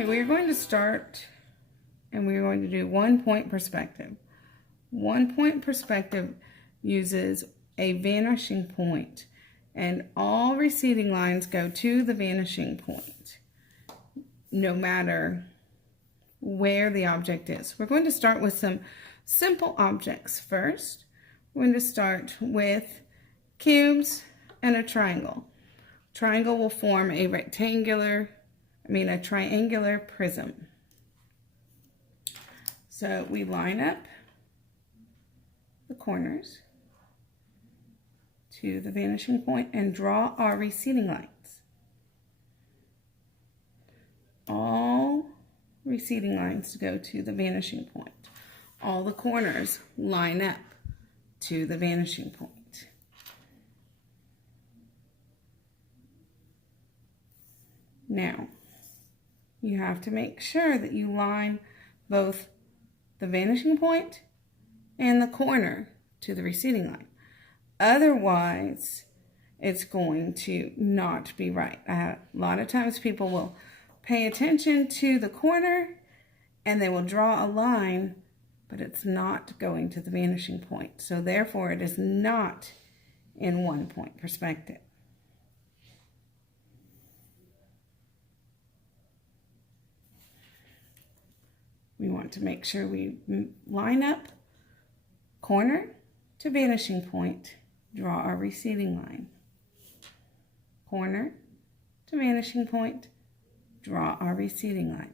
Okay, we are going to start and we are going to do 1 point perspective. 1 point perspective uses a vanishing point, and all receding lines go to the vanishing point, no matter where the object is. We're going to start with some simple objects first. We're going to start with cubes and a triangle. Triangle will form a triangular prism. So we line up the corners to the vanishing point and draw our receding lines. All receding lines go to the vanishing point. All the corners line up to the vanishing point. Now, you have to make sure that you line both the vanishing point and the corner to the receding line. Otherwise, it's going to not be right. A lot of times people will pay attention to the corner and they will draw a line, but it's not going to the vanishing point. So therefore, it is not in 1 point perspective. We want to make sure we line up corner to vanishing point, draw our receding line. Corner to vanishing point, draw our receding line.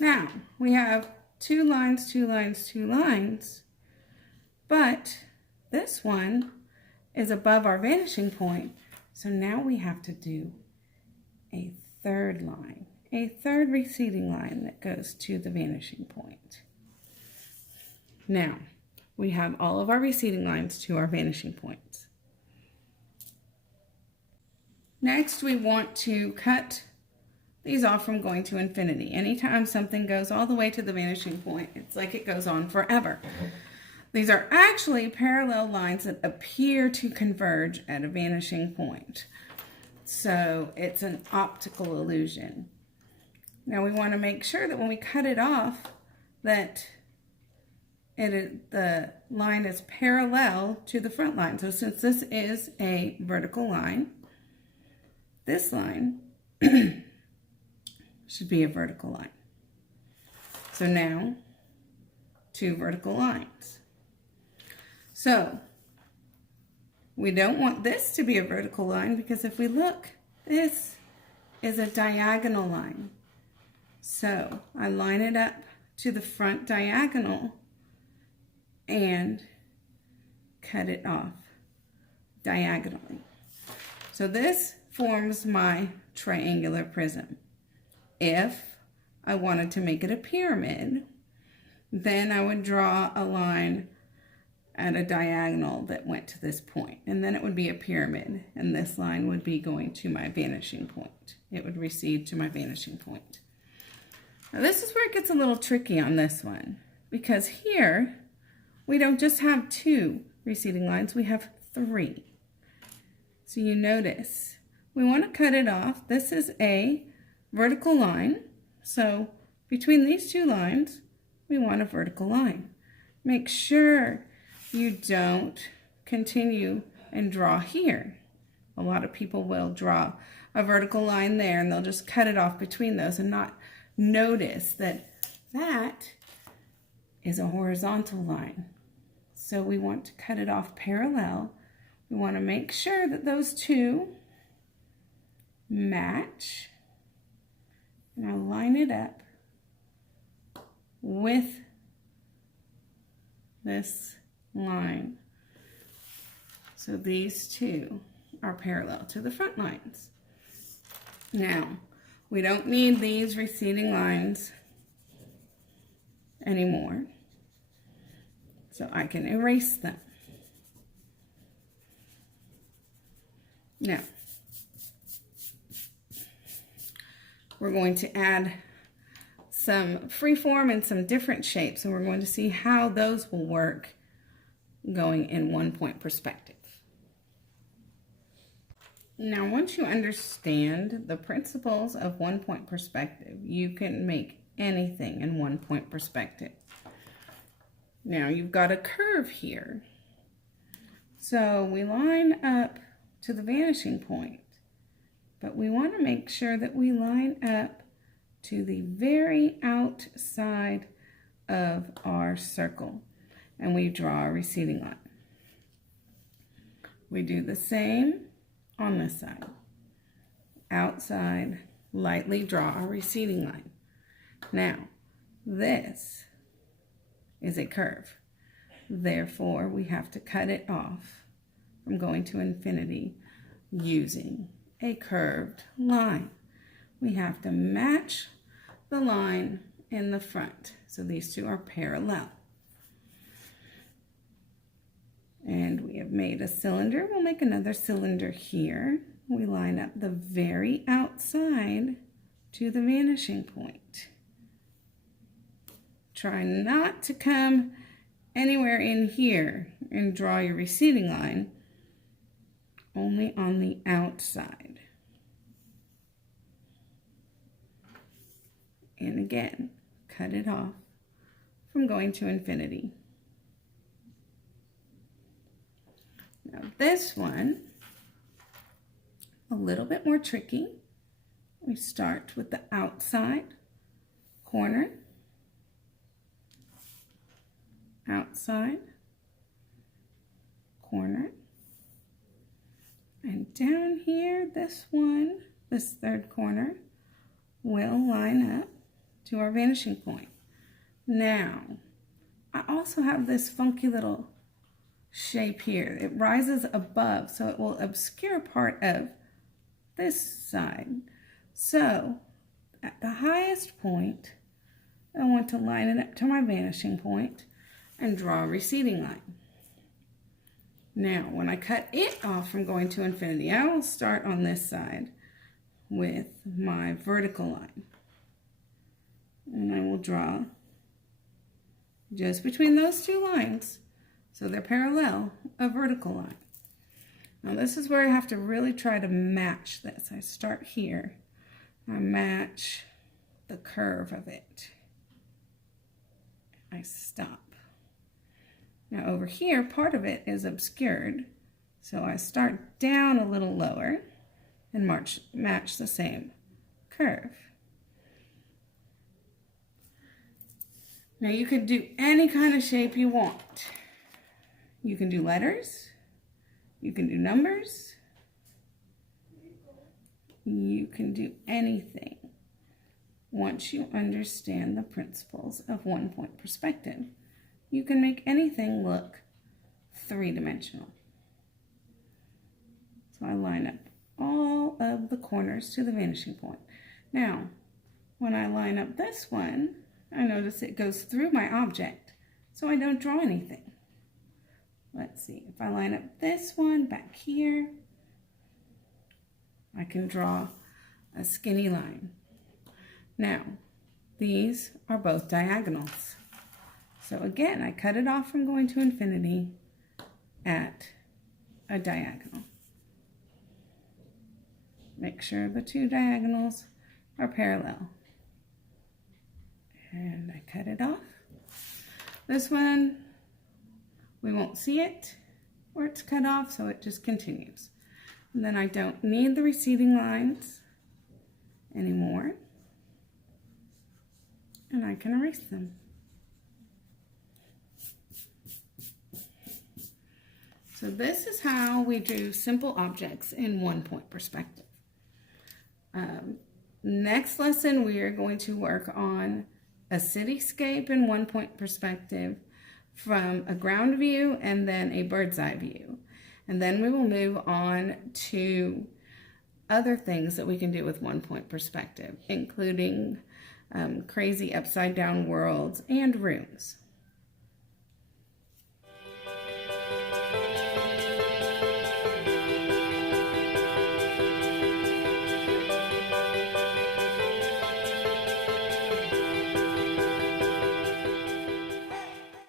Now, we have 2 lines, 2 lines, 2 lines, but this one is above our vanishing point, so now we have to do a third line. A third receding line that goes to the vanishing point. Now, we have all of our receding lines to our vanishing points. Next, we want to cut these off from going to infinity. Anytime something goes all the way to the vanishing point, it's like it goes on forever. These are actually parallel lines that appear to converge at a vanishing point. So it's an optical illusion. Now we want to make sure that when we cut it off that the line is parallel to the front line. So since this is a vertical line, this line should be a vertical line. So now 2 vertical lines. So we don't want this to be a vertical line because if we look, this is a diagonal line. So I line it up to the front diagonal and cut it off diagonally. So this forms my triangular prism. If I wanted to make it a pyramid, then I would draw a line at a diagonal that went to this point, and then it would be a pyramid, and this line would be going to my vanishing point. It would recede to my vanishing point. Now this is where it gets a little tricky on this one, because here we don't just have 2 receding lines, we have 3. So you notice we want to cut it off. This is a vertical line, so between these 2 lines we want a vertical line. Make sure you don't continue and draw here. A lot of people will draw a vertical line there and they'll just cut it off between those and not notice that that is a horizontal line. So we want to cut it off parallel. We want to make sure that those 2 match. And I line it up with this line. So these 2 are parallel to the front lines. Now, we don't need these receding lines anymore, so I can erase them. Now, we're going to add some freeform and some different shapes, and we're going to see how those will work going in 1 point perspective. Now, once you understand the principles of one-point perspective, you can make anything in one-point perspective. Now, you've got a curve here. So we line up to the vanishing point, but we want to make sure that we line up to the very outside of our circle, and we draw a receding line. We do the same on this side. Outside, lightly draw a receding line. Now, this is a curve. Therefore, we have to cut it off from going to infinity using a curved line. We have to match the line in the front. So these two are parallel. And we have made a cylinder. We'll make another cylinder here. We line up the very outside to the vanishing point. Try not to come anywhere in here and draw your receding line, only on the outside. And again, cut it off from going to infinity. Now this one, a little bit more tricky. We start with the outside corner, outside corner, and down here, this one, this third corner, will line up to our vanishing point. Now, I also have this funky little shape here. It rises above, so it will obscure part of this side. So, at the highest point, I want to line it up to my vanishing point and draw a receding line. Now, when I cut it off from going to infinity, I will start on this side with my vertical line. And I will draw just between those two lines, so they're parallel, a vertical line. Now this is where I have to really try to match this. I start here, I match the curve of it. I stop. Now over here, part of it is obscured, so I start down a little lower and match the same curve. Now you could do any kind of shape you want. You can do letters, you can do numbers, you can do anything once you understand the principles of one-point perspective. You can make anything look three-dimensional. So I line up all of the corners to the vanishing point. Now, when I line up this one, I notice it goes through my object, so I don't draw anything. Let's see, if I line up this one back here, I can draw a skinny line. Now, these are both diagonals. So again, I cut it off from going to infinity at a diagonal. Make sure the two diagonals are parallel. And I cut it off. This one, we won't see it where it's cut off, so it just continues. And then I don't need the receding lines anymore. And I can erase them. So this is how we do simple objects in one-point perspective. Next lesson, we are going to work on a cityscape in one-point perspective from a ground view and then a bird's eye view. And then we will move on to other things that we can do with one-point perspective, including crazy upside-down worlds and rooms.